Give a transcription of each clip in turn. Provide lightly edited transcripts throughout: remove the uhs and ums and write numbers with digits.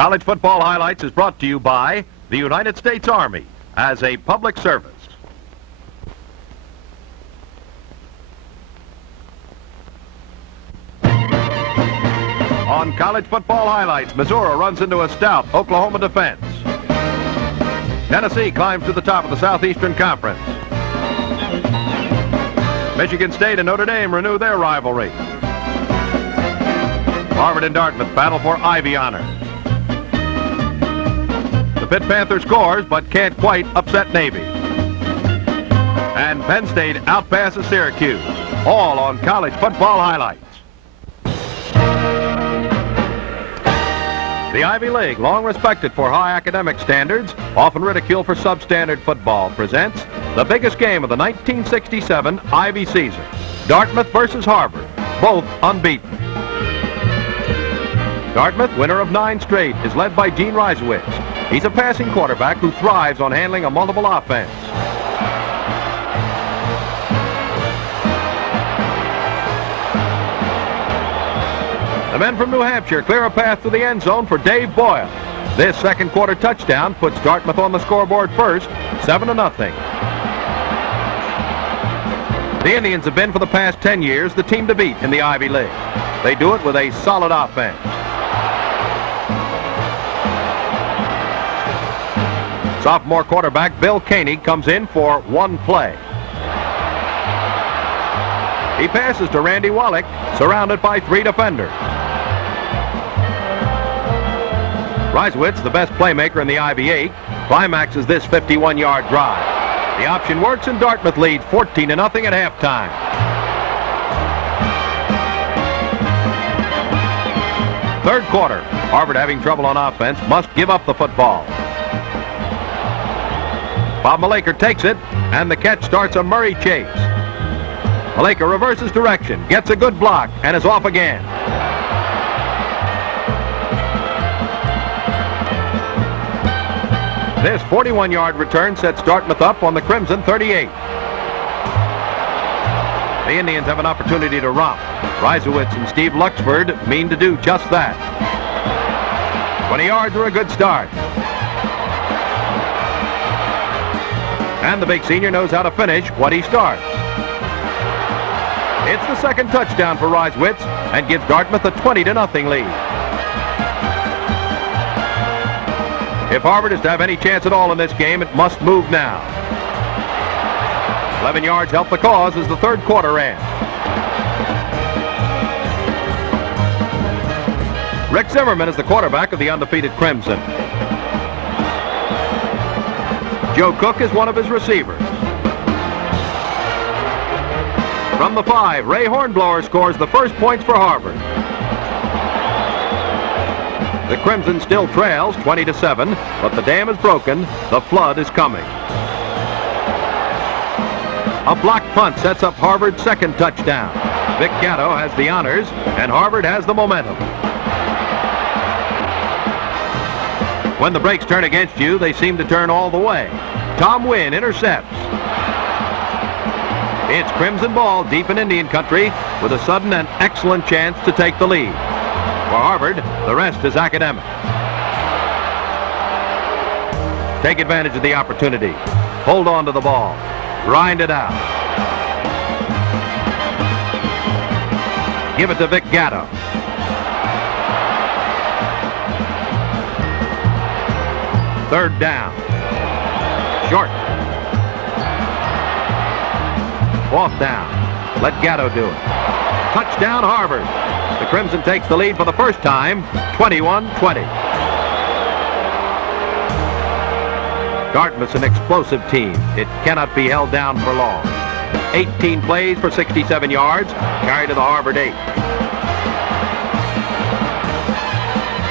College Football Highlights is brought to you by the United States Army as a public service. On College Football Highlights, Missouri runs into a stout Oklahoma defense. Tennessee climbs to the top of the Southeastern Conference. Michigan State and Notre Dame renew their rivalry. Harvard and Dartmouth battle for Ivy honor. The Pitt Panthers scores but can't quite upset Navy. And Penn State outpasses Syracuse. All on College Football Highlights. The Ivy League, long respected for high academic standards, often ridiculed for substandard football, presents the biggest game of the 1967 Ivy season. Dartmouth versus Harvard, both unbeaten. Dartmouth, winner of 9 straight, is led by Gene Reisowitz. He's a passing quarterback who thrives on handling a multiple offense. The men from New Hampshire clear a path to the end zone for Dave Boyle. This second quarter touchdown puts Dartmouth on the scoreboard first, 7-0. The Indians have been for the past 10 years the team to beat in the Ivy League. They do it with a solid offense. Sophomore quarterback Bill Koenig comes in for one play. He passes to Randy Wallach, surrounded by 3 defenders. Reisowitz, the best playmaker in the Ivy 8, climaxes this 51-yard drive. The option works and Dartmouth leads 14-0 at halftime. Third quarter, Harvard having trouble on offense, must give up the football. Bob Malaker takes it, and the catch starts a Murray chase. Malaker reverses direction, gets a good block, and is off again. This 41-yard return sets Dartmouth up on the Crimson 38. The Indians have an opportunity to romp. Reisowitz and Steve Luxford mean to do just that. 20 yards are a good start. And the big senior knows how to finish what he starts. It's the second touchdown for Reisowitz and gives Dartmouth a 20-0 lead. If Harvard is to have any chance at all in this game, it must move now. 11 yards help the cause as the third quarter ends. Rick Zimmerman is the quarterback of the undefeated Crimson. Joe Cook is one of his receivers. From the 5, Ray Hornblower scores the first points for Harvard. The Crimson still trails 20-7, but the dam is broken. The flood is coming. A blocked punt sets up Harvard's second touchdown. Vic Gatto has the honors, and Harvard has the momentum. When the brakes turn against you, they seem to turn all the way. Tom Wynn intercepts. It's Crimson ball deep in Indian country with a sudden and excellent chance to take the lead. For Harvard, the rest is academic. Take advantage of the opportunity. Hold on to the ball. Grind it out. Give it to Vic Gatto. Third down. Short. Fourth down. Let Gatto do it. Touchdown, Harvard. The Crimson takes the lead for the first time, 21-20. Dartmouth's an explosive team. It cannot be held down for long. 18 plays for 67 yards, carried to the Harvard 8.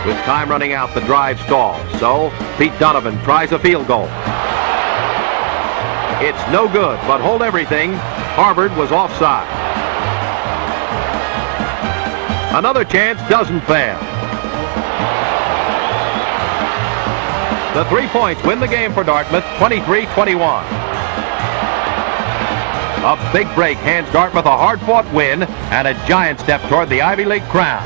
With time running out, the drive stalls. So Pete Donovan tries a field goal. It's no good, but hold everything. Harvard was offside. Another chance doesn't fail. The 3 points win the game for Dartmouth, 23-21. A big break hands Dartmouth a hard-fought win and a giant step toward the Ivy League crown.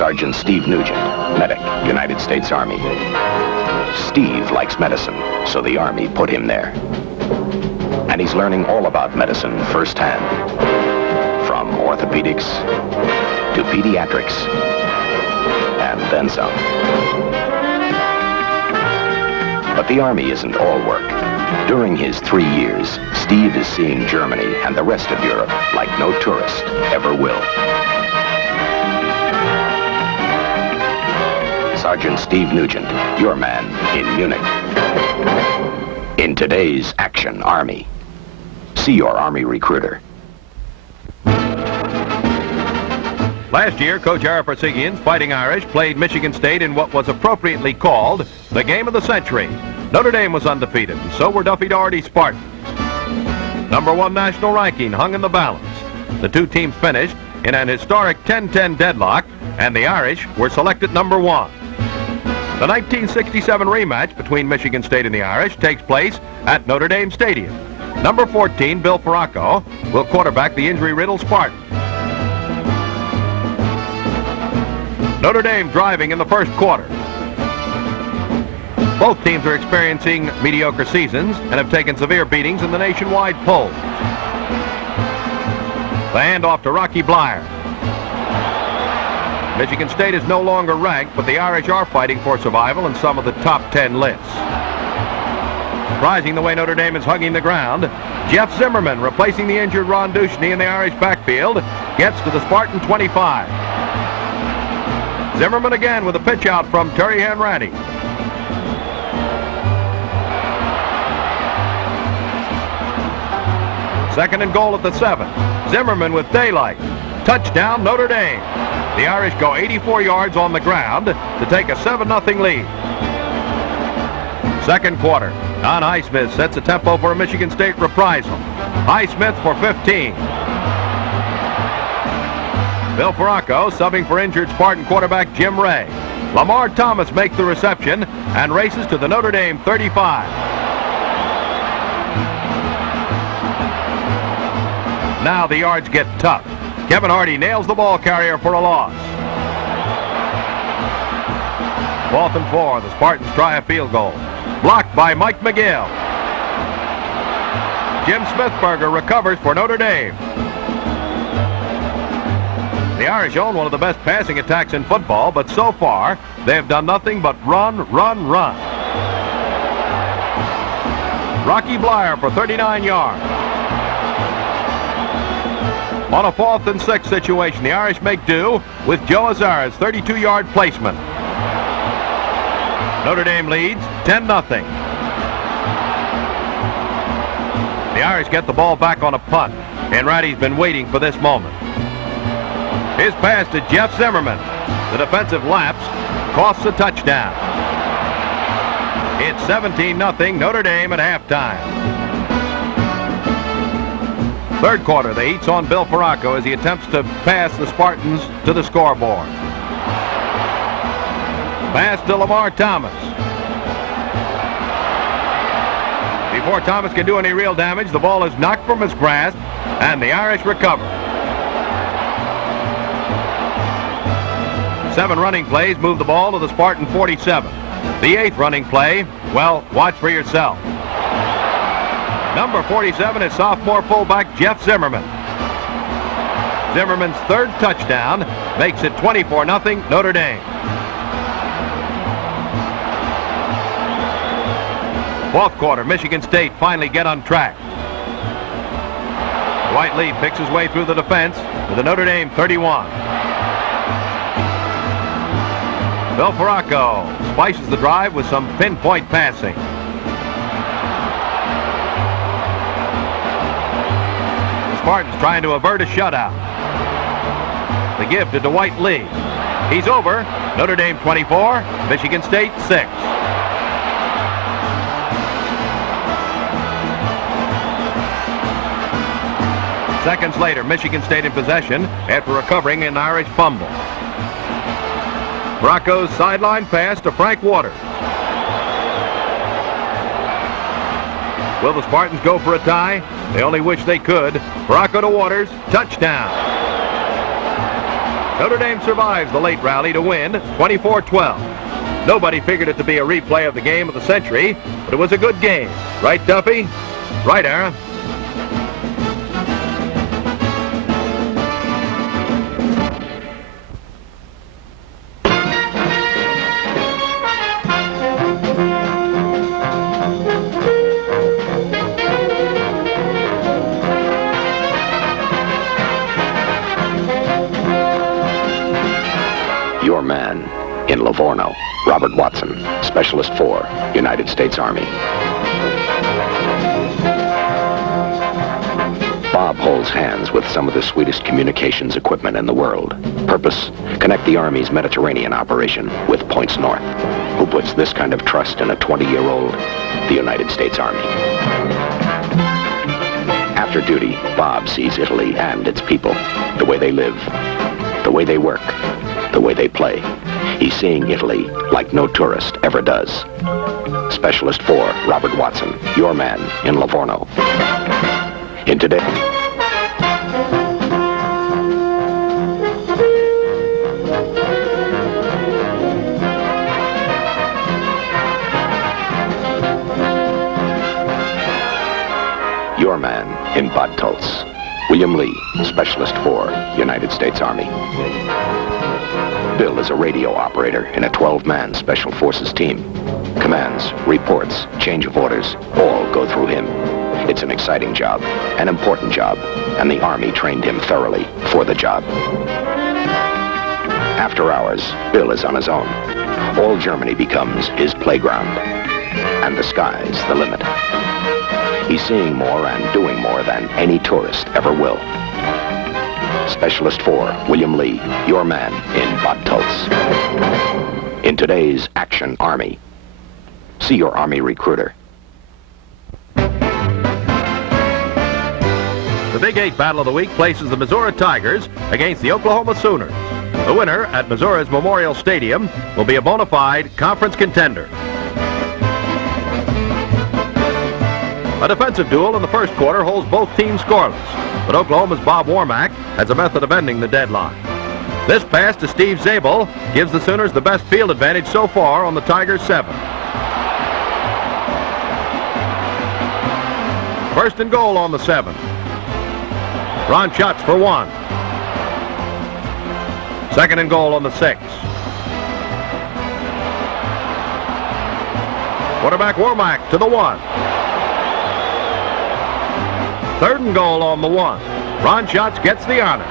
Sergeant Steve Nugent, medic, United States Army. Steve likes medicine, so the Army put him there. And he's learning all about medicine firsthand. From orthopedics to pediatrics, and then some. But the Army isn't all work. During his 3 years, Steve is seeing Germany and the rest of Europe like no tourist ever will. Sergeant Steve Nugent, your man in Munich. In today's Action Army. See your Army recruiter. Last year, Coach Ira Persigian's Fighting Irish played Michigan State in what was appropriately called the game of the century. Notre Dame was undefeated, and so were Duffy Daugherty's Spartans. #1 national ranking hung in the balance. The two teams finished in an historic 10-10 deadlock, and the Irish were selected #1. The 1967 rematch between Michigan State and the Irish takes place at Notre Dame Stadium. Number 14, Bill Farraco, will quarterback the injury-riddled Spartans. Notre Dame driving in the first quarter. Both teams are experiencing mediocre seasons and have taken severe beatings in the nationwide polls. The handoff to Rocky Bleier. Michigan State is no longer ranked, but the Irish are fighting for survival in some of the top 10 lists. Surprising the way Notre Dame is hugging the ground, Jeff Zimmerman, replacing the injured Ron Ducheney in the Irish backfield, gets to the Spartan 25. Zimmerman again with a pitch out from Terry Hanratty. Second and goal at the 7. Zimmerman with daylight. Touchdown, Notre Dame. The Irish go 84 yards on the ground to take a 7-0 lead. Second quarter. Don Highsmith sets a tempo for a Michigan State reprisal. Highsmith for 15. Bill Farraco subbing for injured Spartan quarterback Jim Ray. Lamar Thomas makes the reception and races to the Notre Dame 35. Now the yards get tough. Kevin Hardy nails the ball carrier for a loss. 4th and 4. The Spartans try a field goal. Blocked by Mike McGill. Jim Smithberger recovers for Notre Dame. The Irish own one of the best passing attacks in football, but so far, they've done nothing but run, run, run. Rocky Bleier for 39 yards. On a 4th and 6 situation, the Irish make do with Joe Azara's 32-yard placement. Notre Dame leads 10-0. The Irish get the ball back on a punt, and Ratty's been waiting for this moment. His pass to Jeff Zimmerman. The defensive lapse costs a touchdown. It's 17-0 Notre Dame at halftime. Third quarter, the heat's on Bill Farraco as he attempts to pass the Spartans to the scoreboard. Pass to Lamar Thomas. Before Thomas can do any real damage, the ball is knocked from his grasp, and the Irish recover. 7 running plays move the ball to the Spartan 47. The 8th running play, well, watch for yourself. Number 47 is sophomore fullback Jeff Zimmerman. Zimmerman's 3rd touchdown makes it 24-0 Notre Dame. 4th quarter, Michigan State finally get on track. Dwight Lee picks his way through the defense to the Notre Dame 31. Bill Farraco spices the drive with some pinpoint passing. The Spartans trying to avert a shutout. The give to Dwight Lee. He's over. Notre Dame 24, Michigan State 6. Seconds later, Michigan State in possession after recovering an Irish fumble. Farraco's sideline pass to Frank Waters. Will the Spartans go for a tie? They only wish they could. Farraco to Waters, touchdown. Notre Dame survives the late rally to win 24-12. Nobody figured it to be a replay of the game of the century, but it was a good game. Right, Duffy? Right, Aaron? Your man in Livorno, Robert Watson, Specialist 4, United States Army. Bob holds hands with some of the sweetest communications equipment in the world. Purpose, connect the Army's Mediterranean operation with points north. Who puts this kind of trust in a 20-year-old? The United States Army. After duty, Bob sees Italy and its people, the way they live, the way they work, the way they play. He's seeing Italy like no tourist ever does. Specialist 4, Robert Watson, your man in Livorno. In today... Your man in Bad Tölz, William Lee, Specialist 4, United States Army. Bill is a radio operator in a 12-man Special Forces team. Commands, reports, change of orders, all go through him. It's an exciting job, an important job, and the Army trained him thoroughly for the job. After hours, Bill is on his own. All Germany becomes his playground, and the sky's the limit. He's seeing more and doing more than any tourist ever will. Specialist 4, William Lee, your man in Bad Tölz. In today's Action Army. See your Army recruiter. The Big 8 Battle of the Week places the Missouri Tigers against the Oklahoma Sooners. The winner at Missouri's Memorial Stadium will be a bona fide conference contender. A defensive duel in the first quarter holds both teams scoreless, but Oklahoma's Bob Warmack has a method of ending the deadlock. This pass to Steve Zabel gives the Sooners the best field advantage so far on the Tigers' 7. First and goal on the 7. Ron Schatz for 1. Second and goal on the 6. Quarterback Warmack to the 1. Third and goal on the 1. Ron Schatz gets the honor.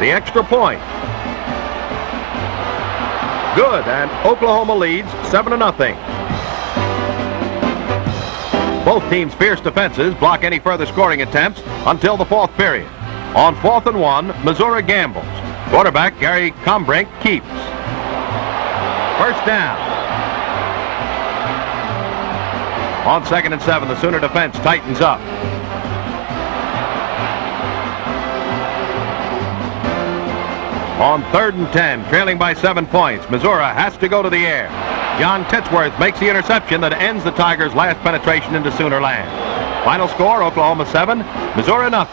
The extra point. Good, and Oklahoma leads 7-0. Both teams' fierce defenses block any further scoring attempts until the 4th period. On 4th and 1, Missouri gambles. Quarterback Gary Combrink keeps. First down. On 2nd and 7, the Sooner defense tightens up. On 3rd and 10, trailing by 7 points, Missouri has to go to the air. John Titsworth makes the interception that ends the Tigers' last penetration into Sooner land. Final score, Oklahoma 7, Missouri 0.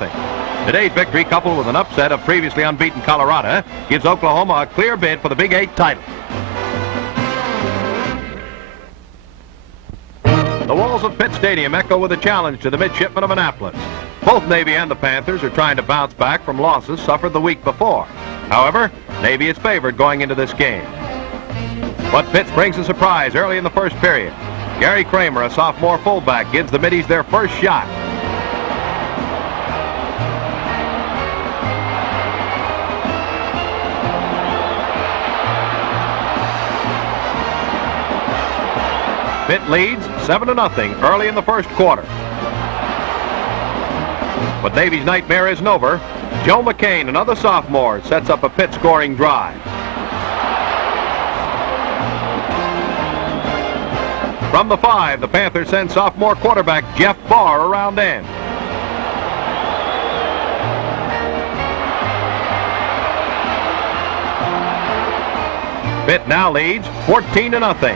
Today's victory, coupled with an upset of previously unbeaten Colorado, gives Oklahoma a clear bid for the Big 8 title. The walls of Pitt Stadium echo with a challenge to the midshipmen of Annapolis. Both Navy and the Panthers are trying to bounce back from losses suffered the week before. However, Navy is favored going into this game. But Pitt brings a surprise early in the first period. Gary Kramer, a sophomore fullback, gives the Middies their first shot. Pitt leads 7-0 early in the first quarter. But Navy's nightmare isn't over. Joe McCain, another sophomore, sets up a Pitt scoring drive. From the 5, the Panthers send sophomore quarterback Jeff Barr around end. Pitt now leads 14-0.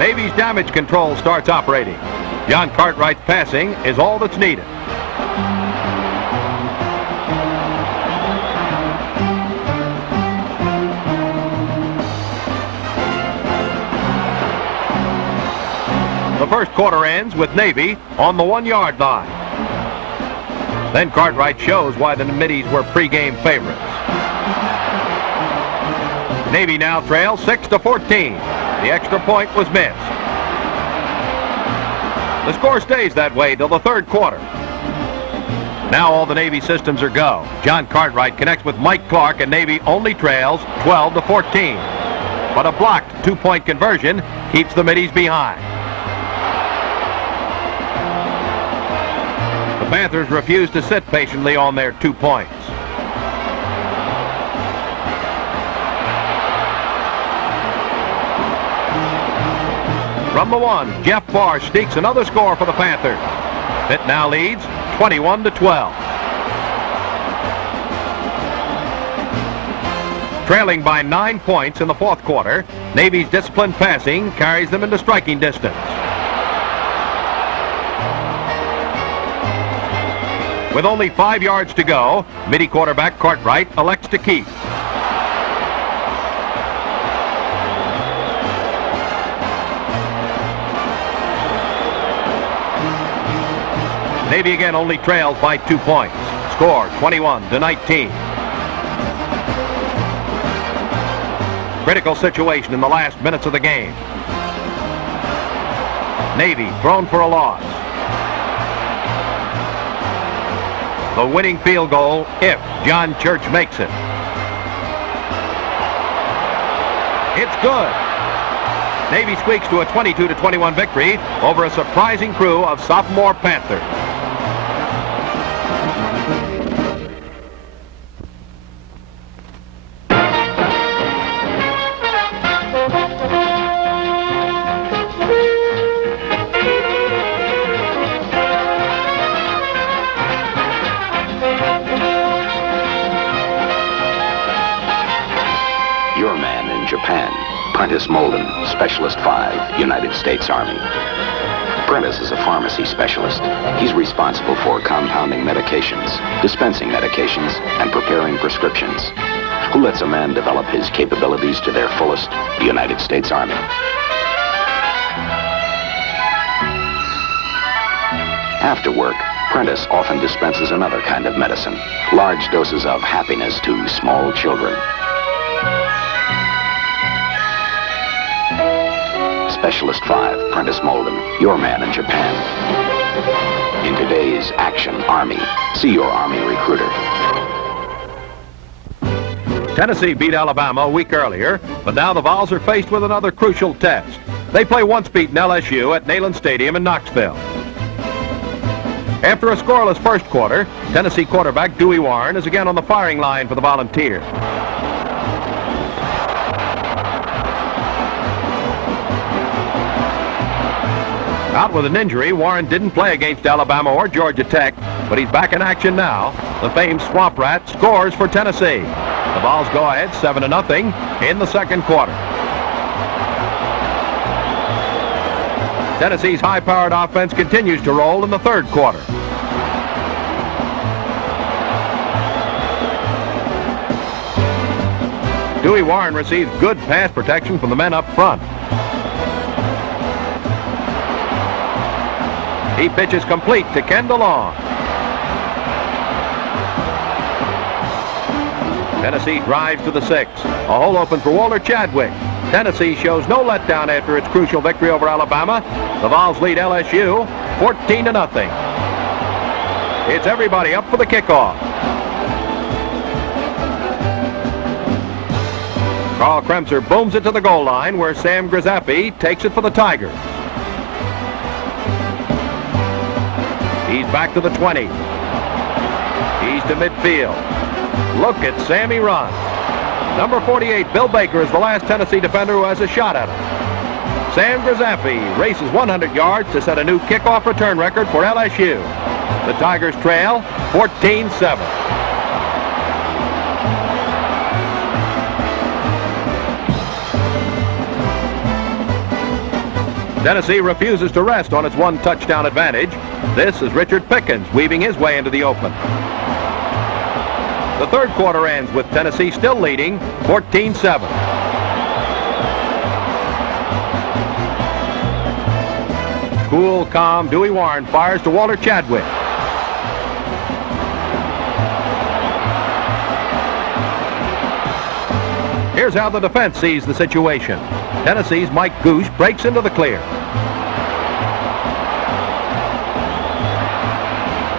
Navy's damage control starts operating. John Cartwright's passing is all that's needed. first quarter ends with Navy on the 1-yard line. Then Cartwright shows why the Middies were pregame favorites. Navy now trails 6-14. The extra point was missed. The score stays that way till the third quarter. Now all the Navy systems are go. John Cartwright connects with Mike Clark, and Navy only trails 12-14. But a blocked 2-point conversion keeps the Middies behind. The Panthers refuse to sit patiently on their 2 points. From the 1, Jeff Barr sneaks another score for the Panthers. Pitt now leads 21-12. Trailing by 9 points in the fourth quarter, Navy's disciplined passing carries them into striking distance. With only 5 yards to go, Middie quarterback Cartwright elects to keep. Navy again only trails by 2 points. Score 21-19. Critical situation in the last minutes of the game. Navy thrown for a loss. The winning field goal if John Church makes it. It's good. Navy squeaks to a 22-21 victory over a surprising crew of sophomore Panthers. Your man in Japan, Prentice Molden, Specialist 5, United States Army. Prentice is a pharmacy specialist. He's responsible for compounding medications, dispensing medications, and preparing prescriptions. Who lets a man develop his capabilities to their fullest? The United States Army. After work, Prentice often dispenses another kind of medicine, large doses of happiness to small children. Specialist 5, Prentice Molden, your man in Japan. In today's action Army, see your Army recruiter. Tennessee beat Alabama a week earlier, but now the Vols are faced with another crucial test. They play once-beaten LSU at Neyland Stadium in Knoxville. After a scoreless first quarter, Tennessee quarterback Dewey Warren is again on the firing line for the Volunteers. Out with an injury, Warren didn't play against Alabama or Georgia Tech, but he's back in action now. The famed Swamp Rat scores for Tennessee. The Vols go ahead 7-0 in the second quarter. Tennessee's high-powered offense continues to roll in the third quarter. Dewey Warren receives good pass protection from the men up front. He pitches complete to Ken DeLong. Tennessee drives to the 6. A hole open for Walter Chadwick. Tennessee shows no letdown after its crucial victory over Alabama. The Vols lead LSU 14-0. It's everybody up for the kickoff. Carl Kremser booms it to the goal line where Sam Grisaffi takes it for the Tigers. He's back to the 20. He's to midfield. Look at Sammy run. Number 48, Bill Baker, is the last Tennessee defender who has a shot at him. Sam Grisaffi races 100 yards to set a new kickoff return record for LSU. The Tigers trail 14-7. Tennessee refuses to rest on its one touchdown advantage. This is Richard Pickens weaving his way into the open. The third quarter ends with Tennessee still leading 14-7. Cool, calm Dewey Warren fires to Walter Chadwick. Here's how the defense sees the situation. Tennessee's Mike Goosh breaks into the clear.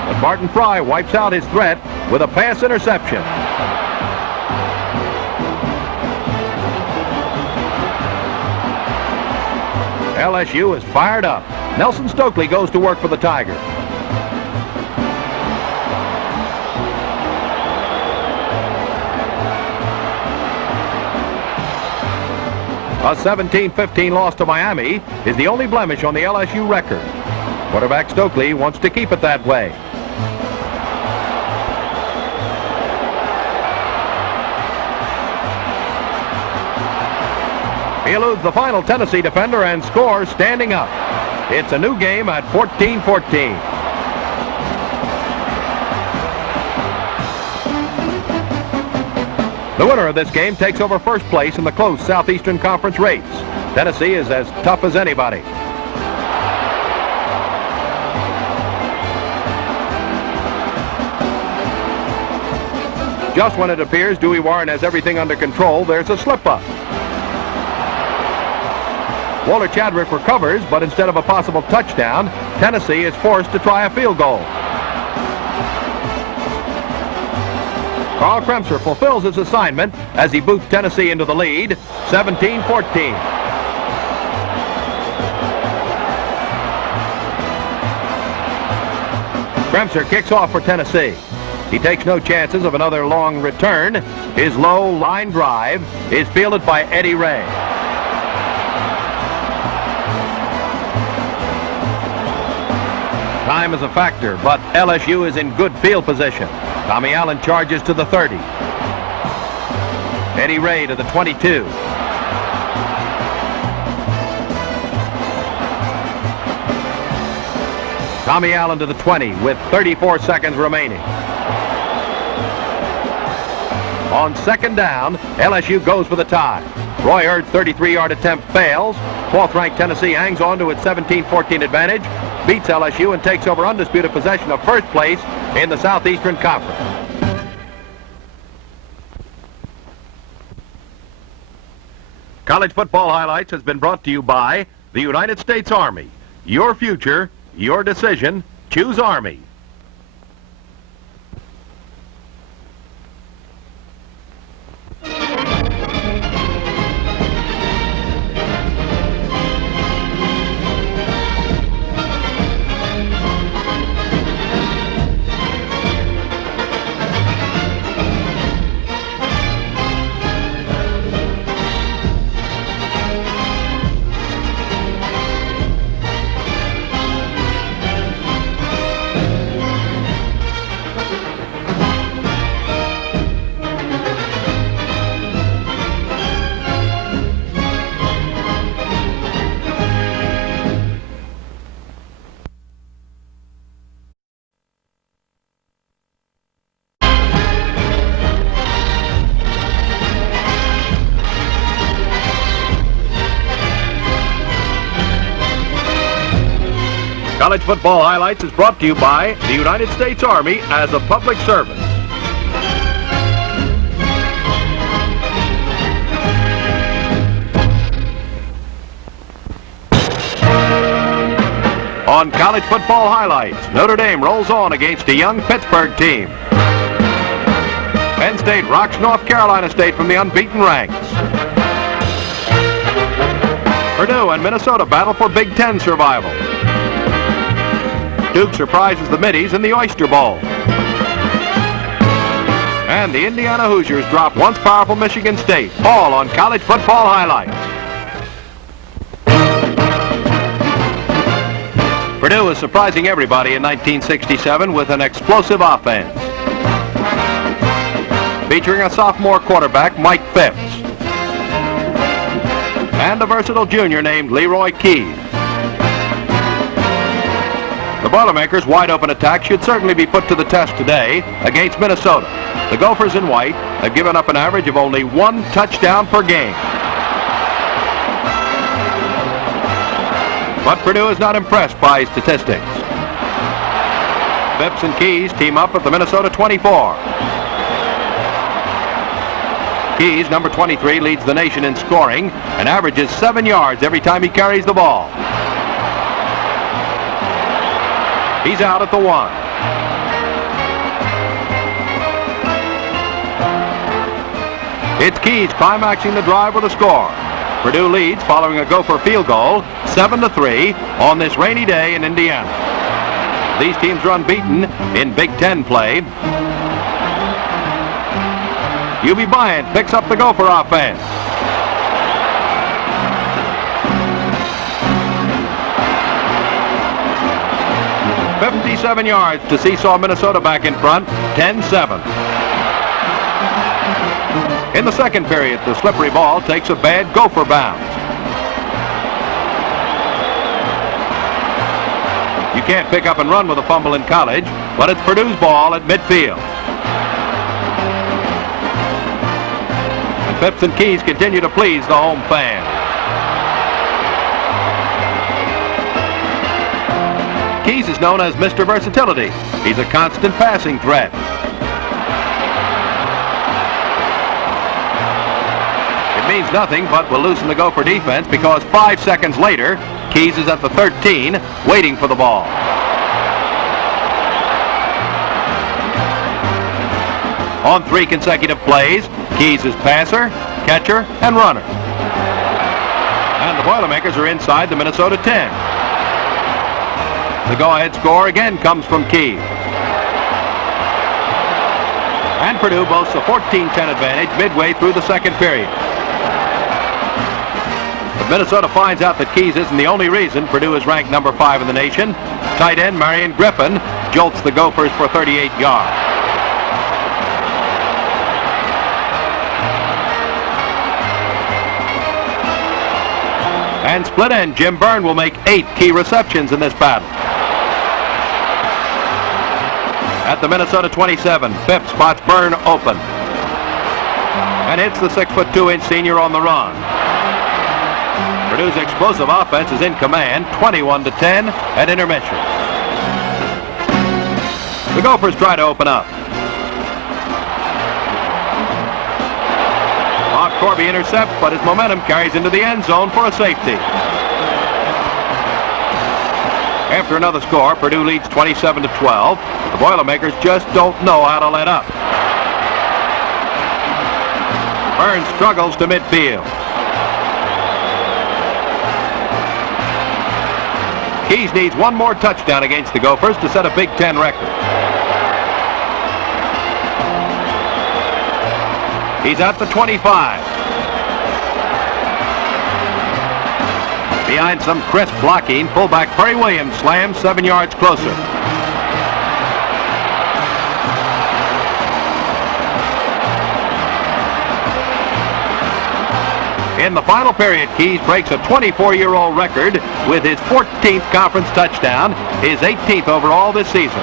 But Martin Fry wipes out his threat with a pass interception. LSU is fired up. Nelson Stokely goes to work for the Tigers. A 17-15 loss to Miami is the only blemish on the LSU record. Quarterback Stokely wants to keep it that way. He eludes the final Tennessee defender and scores standing up. It's a new game at 14-14. The winner of this game takes over first place in the close Southeastern Conference race. Tennessee is as tough as anybody. Just when it appears Dewey Warren has everything under control, there's a slip-up. Walter Chadwick recovers, but instead of a possible touchdown, Tennessee is forced to try a field goal. Carl Kremser fulfills his assignment as he boots Tennessee into the lead, 17-14. Kremser kicks off for Tennessee. He takes no chances of another long return. His low line drive is fielded by Eddie Ray. Time is a factor, but LSU is in good field position. Tommy Allen charges to the 30. Eddie Ray to the 22. Tommy Allen to the 20 with 34 seconds remaining. On second down, LSU goes for the tie. Roy Erd's 33-yard attempt fails. Fourth-ranked Tennessee hangs on to its 17-14 advantage, beats LSU, and takes over undisputed possession of first place in the Southeastern Conference. College Football Highlights has been brought to you by the United States Army. Your future, your decision. Choose Army. College Football Highlights is brought to you by the United States Army as a public service. On College Football Highlights, Notre Dame rolls on against a young Pittsburgh team. Penn State rocks North Carolina State from the unbeaten ranks. Purdue and Minnesota battle for Big Ten survival. Duke surprises the Middies in the Oyster Bowl. And the Indiana Hoosiers drop once powerful Michigan State, all on College Football Highlights. Purdue is surprising everybody in 1967 with an explosive offense. Featuring a sophomore quarterback, Mike Phipps, and a versatile junior named Leroy Keys. The Boilermakers' wide-open attack should certainly be put to the test today against Minnesota. The Gophers in white have given up an average of only 1 touchdown per game. But Purdue is not impressed by statistics. Phipps and Keys team up at the Minnesota 24. Keys, number 23, leads the nation in scoring and averages 7 yards every time he carries the ball. He's out at the 1. It's Keys climaxing the drive with a score. Purdue leads following a Gopher field goal, 7-3 on this rainy day in Indiana. These teams are unbeaten in Big Ten play. UB Bryant picks up the Gopher offense. "57 yards to seesaw Minnesota back in front, 10-7. In the second period, the slippery ball takes a bad Gopher bounce. You can't pick up and run with a fumble in college, but it's Purdue's ball at midfield. And Phipps and Keys continue to please the home fan. Keys is known as Mr. Versatility. He's a constant passing threat. Means nothing, but will loosen the Gopher defense because 5 seconds later, Keys is at the 13, waiting for the ball. On 3 consecutive plays, Keys is passer, catcher, and runner. And the Boilermakers are inside the Minnesota 10. The go-ahead score again comes from Keys. And Purdue boasts a 14-10 advantage midway through the second period. But Minnesota finds out that Keys isn't the only reason Purdue is ranked number 5 in the nation. Tight end Marion Griffin jolts the Gophers for 38 yards. And split end Jim Byrne will make 8 key receptions in this battle. At the Minnesota 27, Phipps spots Byrne open and hits the 6'2" senior on the run. Purdue's explosive offense is in command, 21-10 at intermission. The Gophers try to open up. Bob Corby intercepts, but his momentum carries into the end zone for a safety. After another score, Purdue leads 27-12. The Boilermakers just don't know how to let up. Byrne struggles to midfield. Keys needs one more touchdown against the Gophers to set a Big Ten record. He's at the 25. Behind some crisp blocking, fullback Perry Williams slams 7 yards closer. In the final period, Keys breaks a 24-year-old record with his 14th conference touchdown, his 18th overall this season.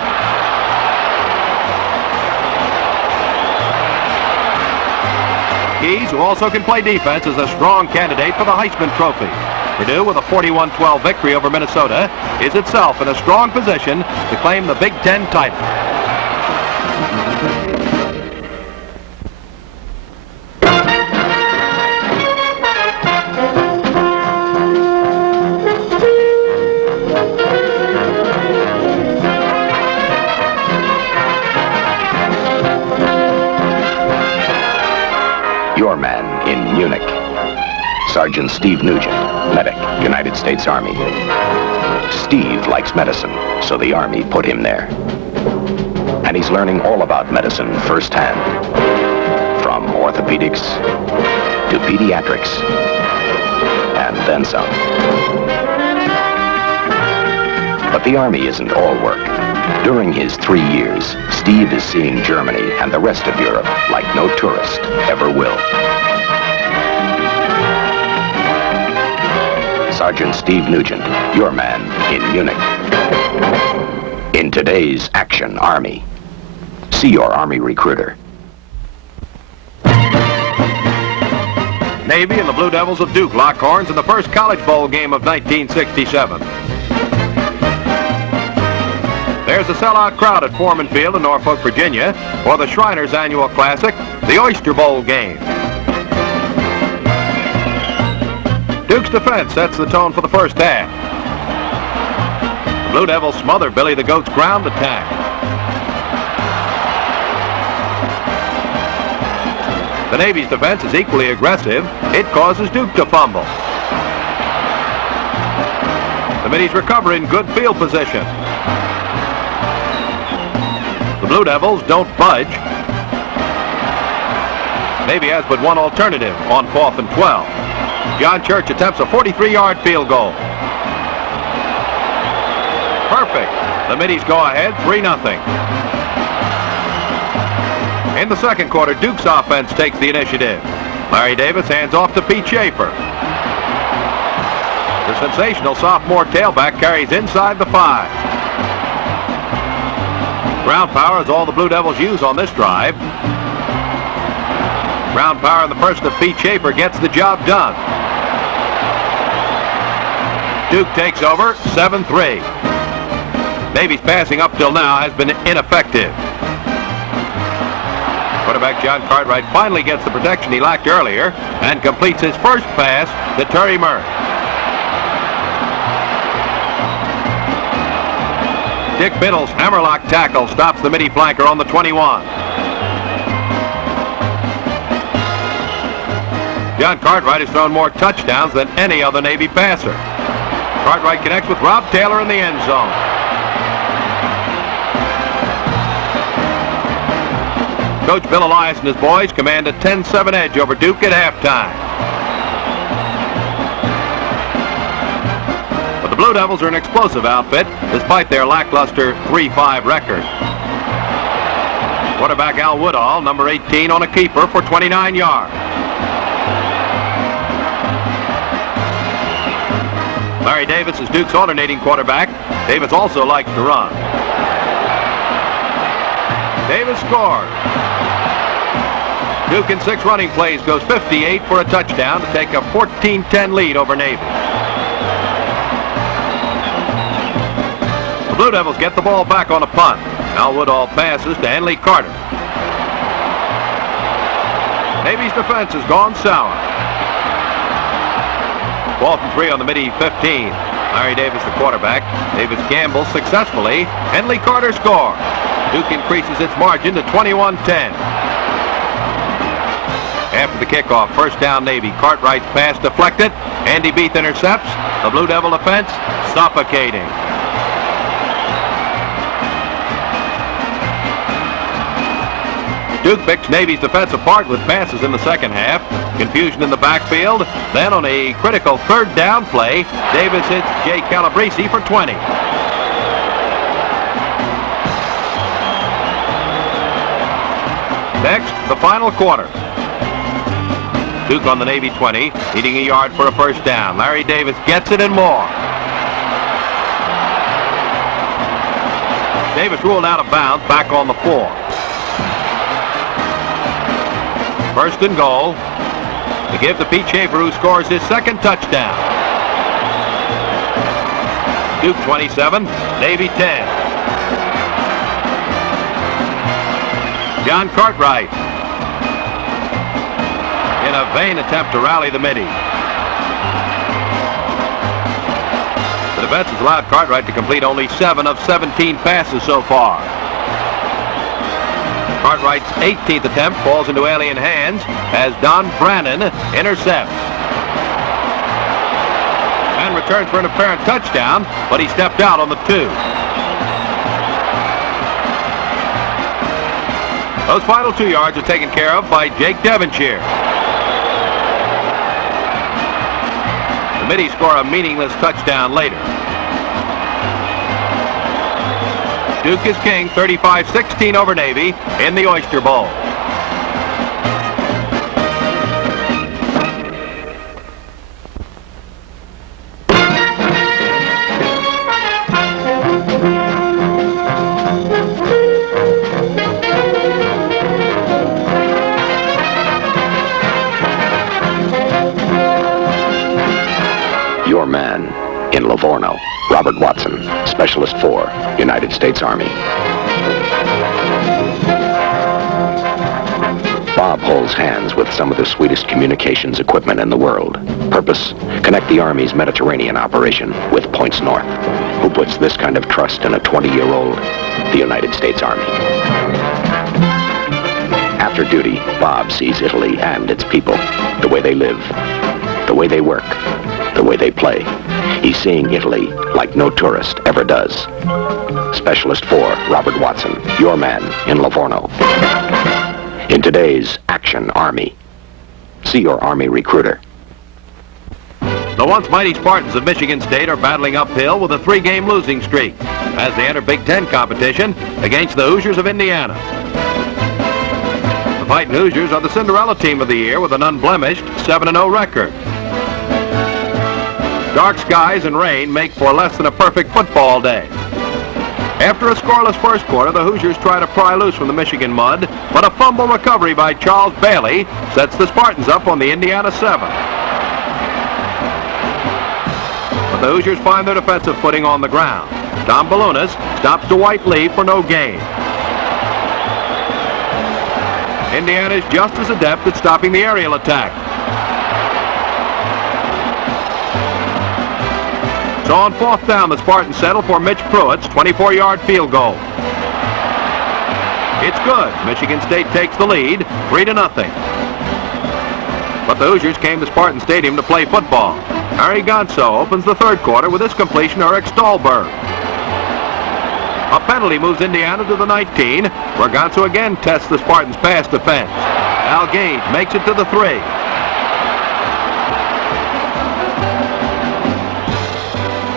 Keys, who also can play defense, is a strong candidate for the Heisman Trophy. Purdue, with a 41-12 victory over Minnesota, is itself in a strong position to claim the Big Ten title. Your man in Munich, Sergeant Steve Nugent, medic, United States Army. Steve likes medicine, so the Army put him there. And he's learning all about medicine firsthand, from orthopedics to pediatrics, and then some. But the Army isn't all work. During his 3 years, Steve is seeing Germany and the rest of Europe like no tourist ever will. Sergeant Steve Nugent, your man in Munich. In today's Action Army. See your Army recruiter. Navy and the Blue Devils of Duke lock horns in the first College Bowl game of 1967. There's a sellout crowd at Foreman Field in Norfolk, Virginia for the Shriners' annual classic, the Oyster Bowl game. Duke's defense sets the tone for the first half. The Blue Devils smother Billy the Goat's ground attack. The Navy's defense is equally aggressive. It causes Duke to fumble. The Middies recover in good field position. The Blue Devils don't budge. Navy has but one alternative on 4th and 12. John Church attempts a 43-yard field goal. Perfect. The Middies go ahead 3-0. In the second quarter, Duke's offense takes the initiative. Larry Davis hands off to Pete Schaefer. The sensational sophomore tailback carries inside the 5. Ground power is all the Blue Devils use on this drive. Ground power in the person of Pete Schaefer gets the job done. Duke takes over 7-3. Navy's passing up till now has been ineffective. Quarterback John Cartwright finally gets the protection he lacked earlier and completes his first pass to Terry Murray. Dick Biddle's hammerlock tackle stops the Middie flanker on the 21. John Cartwright has thrown more touchdowns than any other Navy passer. Cartwright connects with Rob Taylor in the end zone. Coach Bill Elias and his boys command a 10-7 edge over Duke at halftime. But the Blue Devils are an explosive outfit despite their lackluster 3-5 record. Quarterback Al Woodall, number 18, on a keeper for 29 yards. Larry Davis is Duke's alternating quarterback. Davis also likes to run. Davis scores. Duke in 6 running plays goes 58 for a touchdown to take a 14-10 lead over Navy. The Blue Devils get the ball back on a punt. Al Woodall passes to Henley Carter. Navy's defense has gone sour. 4th and 3 on the Middie 15. Larry Davis, the quarterback. Davis gambles successfully. Henley Carter scores. Duke increases its margin to 21-10. After the kickoff, first down Navy. Cartwright's pass deflected. Andy Beath intercepts. The Blue Devil defense suffocating. Duke picks Navy's defense apart with passes in the second half. Confusion in the backfield. Then on a critical third down play, Davis hits Jay Calabrese for 20. Next, the final quarter. Duke on the Navy 20, needing a yard for a first down. Larry Davis gets it and more. Davis ruled out of bounds, back on the 4. First and goal to give to Pete Schaefer, who scores his second touchdown. Duke 27, Navy 10. John Cartwright in a vain attempt to rally the Middie. The defense has allowed Cartwright to complete only 7 of 17 passes so far. Cartwright's 18th attempt falls into alien hands as Don Brannon intercepts. And returns for an apparent touchdown, but he stepped out on the 2. Those final 2 yards are taken care of by Jake Devonshire. The Middies score a meaningless touchdown later. Duke is king, 35-16 over Navy in the Oyster Bowl. in Livorno. Robert Watson, Specialist 4, United States Army. Bob holds hands with some of the sweetest communications equipment in the world. Purpose, connect the Army's Mediterranean operation with points north. Who puts this kind of trust in a 20-year-old? The United States Army. After duty, Bob sees Italy and its people, the way they live, the way they work, the way they play. He's seeing Italy like no tourist ever does. Specialist 4, Robert Watson, your man in Livorno. In today's Action Army. See your Army recruiter. The once mighty Spartans of Michigan State are battling uphill with a 3-game losing streak as they enter Big Ten competition against the Hoosiers of Indiana. The Fighting Hoosiers are the Cinderella team of the year with an unblemished 7-0 record. Dark skies and rain make for less than a perfect football day. After a scoreless first quarter, the Hoosiers try to pry loose from the Michigan mud, but a fumble recovery by Charles Bailey sets the Spartans up on the Indiana 7. But the Hoosiers find their defensive footing on the ground. Tom Balunas stops Dwight Lee for no gain. Indiana is just as adept at stopping the aerial attack. So on 4th down, the Spartans settle for Mitch Pruitt's 24-yard field goal. It's good. Michigan State takes the lead, 3-0. But the Hoosiers came to Spartan Stadium to play football. Harry Gonzo opens the third quarter with his completion to Eric Stahlberg. A penalty moves Indiana to the 19, where Gonzo again tests the Spartans' pass defense. Al Gage makes it to the 3.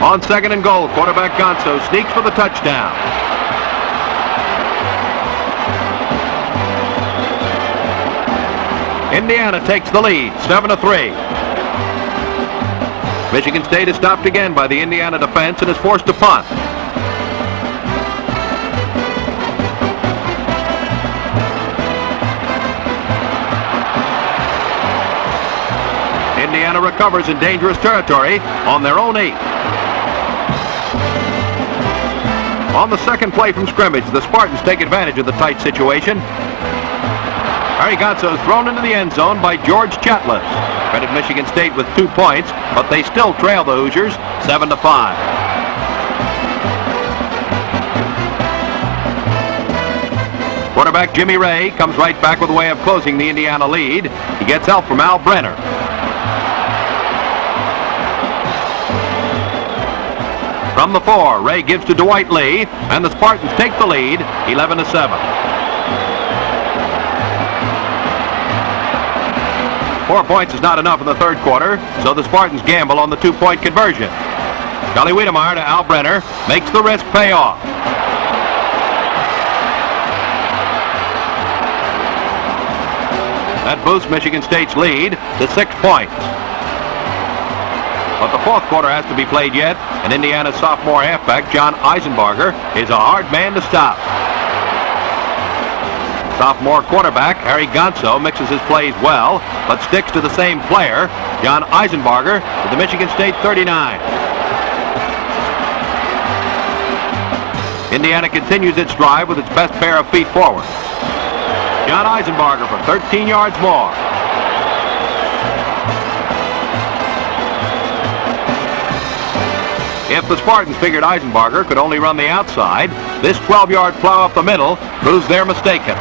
On 2nd and goal, quarterback Gonzo sneaks for the touchdown. Indiana takes the lead, 7-3. Michigan State is stopped again by the Indiana defense and is forced to punt. Indiana recovers in dangerous territory on their own 8. On the second play from scrimmage, the Spartans take advantage of the tight situation. Harry Gonzo is thrown into the end zone by George Chatlis. Credit Michigan State with 2 points, but they still trail the Hoosiers 7-5. Quarterback Jimmy Ray comes right back with a way of closing the Indiana lead. He gets help from Al Brenner. From the 4, Ray gives to Dwight Lee, and the Spartans take the lead, 11-7. 4 points is not enough in the third quarter, so the Spartans gamble on the 2-point conversion. Charlie Wiedemeyer to Al Brenner makes the risk pay off. That boosts Michigan State's lead to 6 points. But the fourth quarter has to be played yet, and Indiana's sophomore halfback, John Eisenbarger, is a hard man to stop. Sophomore quarterback, Harry Gonzo, mixes his plays well, but sticks to the same player, John Eisenbarger, to the Michigan State 39. Indiana continues its drive with its best pair of feet forward. John Eisenbarger for 13 yards more. If the Spartans figured Eisenbarger could only run the outside, this 12-yard plow up the middle proves they're mistaken.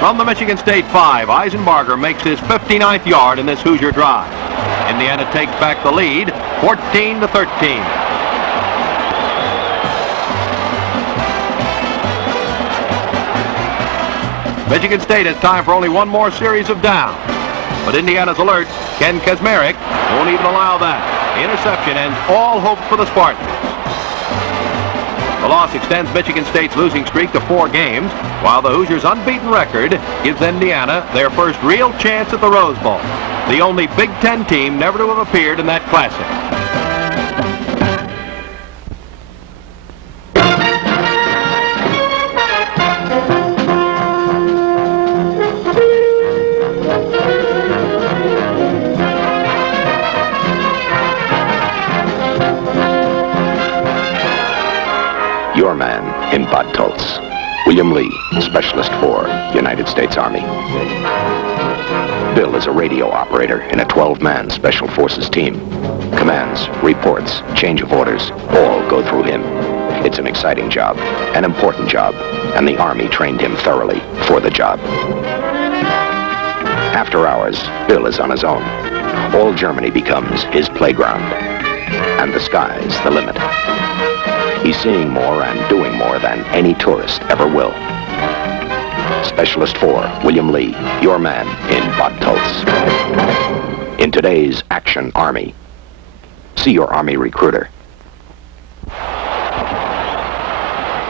From the Michigan State 5, Eisenbarger makes his 59th yard in this Hoosier drive. Indiana takes back the lead, 14-13. Michigan State has time for only one more series of downs. But Indiana's alert, Ken Kaczmarek, won't even allow that. The interception ends all hope for the Spartans. The loss extends Michigan State's losing streak to 4 games, while the Hoosiers' unbeaten record gives Indiana their first real chance at the Rose Bowl, the only Big Ten team never to have appeared in that classic. man in Bad Tolz. William Lee, Specialist 4, United States Army. Bill is a radio operator in a 12-man Special Forces team. Commands, reports, change of orders, all go through him. It's an exciting job, an important job, and the Army trained him thoroughly for the job. After hours, Bill is on his own. All Germany becomes his playground, and the sky's the limit. He's seeing more and doing more than any tourist ever will. Specialist 4, William Lee, your man in Bad Tolz. In today's Action Army, see your Army recruiter.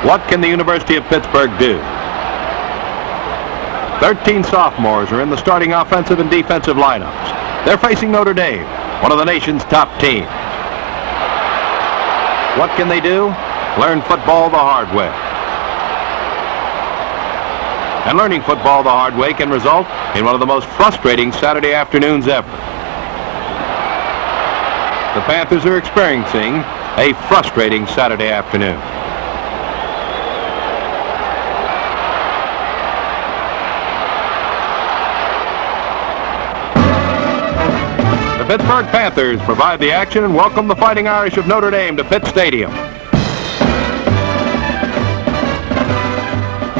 What can the University of Pittsburgh do? 13 sophomores are in the starting offensive and defensive lineups. They're facing Notre Dame, one of the nation's top teams. What can they do? Learn football the hard way. And learning football the hard way can result in one of the most frustrating Saturday afternoons ever. The Panthers are experiencing a frustrating Saturday afternoon. The Pittsburgh Panthers provide the action and welcome the Fighting Irish of Notre Dame to Pitt Stadium.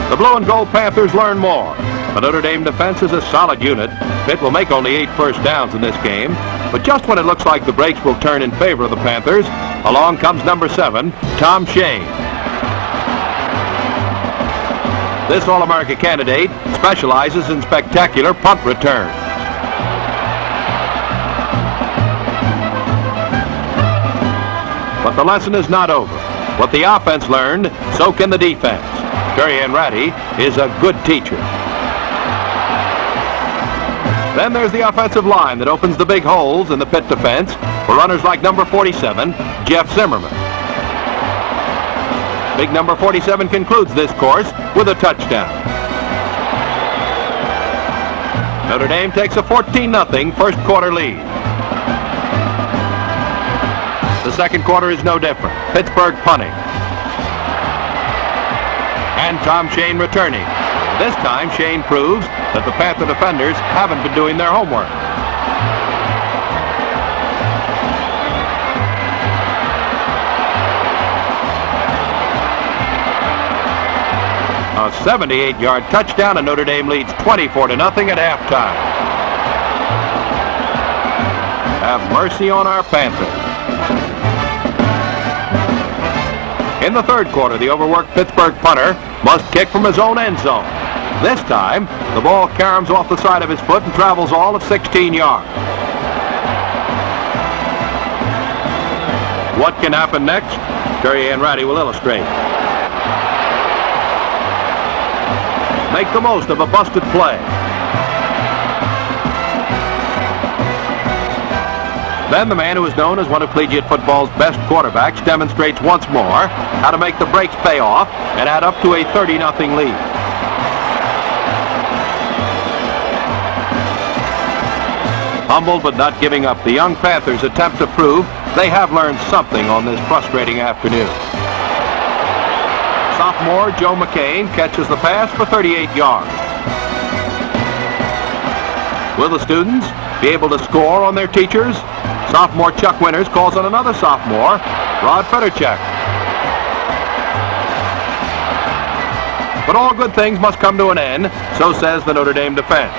The blue and gold Panthers learn more. The Notre Dame defense is a solid unit. Pitt will make only 8 first downs in this game, but just when it looks like the breaks will turn in favor of the Panthers, along comes number 7, Tom Shane. This All-America candidate specializes in spectacular punt returns. But the lesson is not over. What the offense learned, so can the defense. Terry Ratty is a good teacher. Then there's the offensive line that opens the big holes in the Pitt defense for runners like number 47, Jeff Zimmerman. Big number 47 concludes this course with a touchdown. Notre Dame takes a 14-0 first quarter lead. The second quarter is no different. Pittsburgh punting. And Tom Shane returning. This time, Shane proves that the Panther defenders haven't been doing their homework. A 78-yard touchdown, and Notre Dame leads 24-0 at halftime. Have mercy on our Panthers. In the third quarter, the overworked Pittsburgh punter must kick from his own end zone. This time, the ball caroms off the side of his foot and travels all of 16 yards. What can happen next? Terry Ratty will illustrate. Make the most of a busted play. Then the man who is known as one of collegiate football's best quarterbacks demonstrates once more how to make the breaks pay off and add up to a 30-0 lead. Humbled but not giving up, the young Panthers attempt to prove they have learned something on this frustrating afternoon. Sophomore Joe McCain catches the pass for 38 yards. Will the students be able to score on their teachers? Sophomore Chuck Winters calls on another sophomore, Rod Federchek. But all good things must come to an end, so says the Notre Dame defense.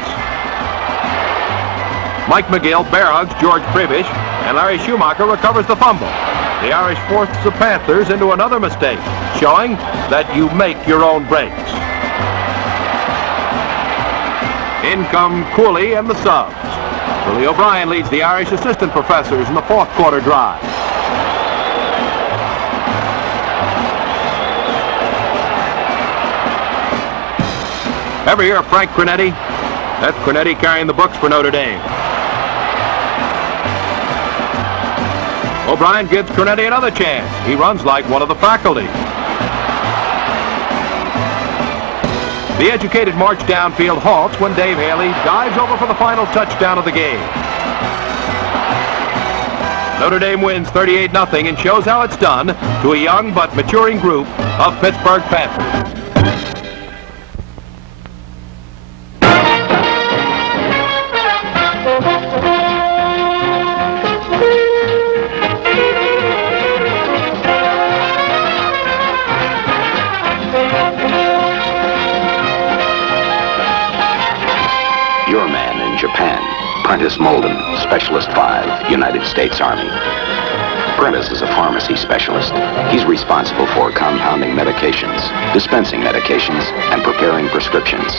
Mike McGill bear hugs George Prebish, and Larry Schumacher recovers the fumble. The Irish force the Panthers into another mistake, showing that you make your own breaks. In come Cooley and the subs. Willie O'Brien leads the Irish assistant professors in the fourth quarter drive. Ever hear of Frank Cornetti? That's Cornetti carrying the books for Notre Dame. O'Brien gives Cornetti another chance. He runs like one of the faculty. The educated march downfield halts when Dave Haley dives over for the final touchdown of the game. Notre Dame wins 38-0 and shows how it's done to a young but maturing group of Pittsburgh Panthers. Your man in Japan, Prentice Molden, Specialist 5, United States Army. Prentice is a pharmacy specialist. He's responsible for compounding medications, dispensing medications, and preparing prescriptions.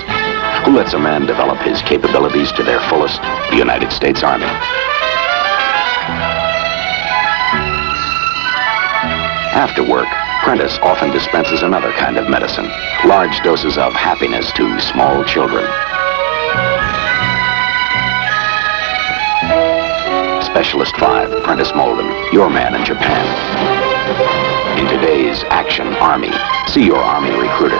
Who lets a man develop his capabilities to their fullest? The United States Army. After work, Prentice often dispenses another kind of medicine, large doses of happiness to small children. Specialist 5, Prentice Molden, your man in Japan. In today's Action Army, see your Army recruiter.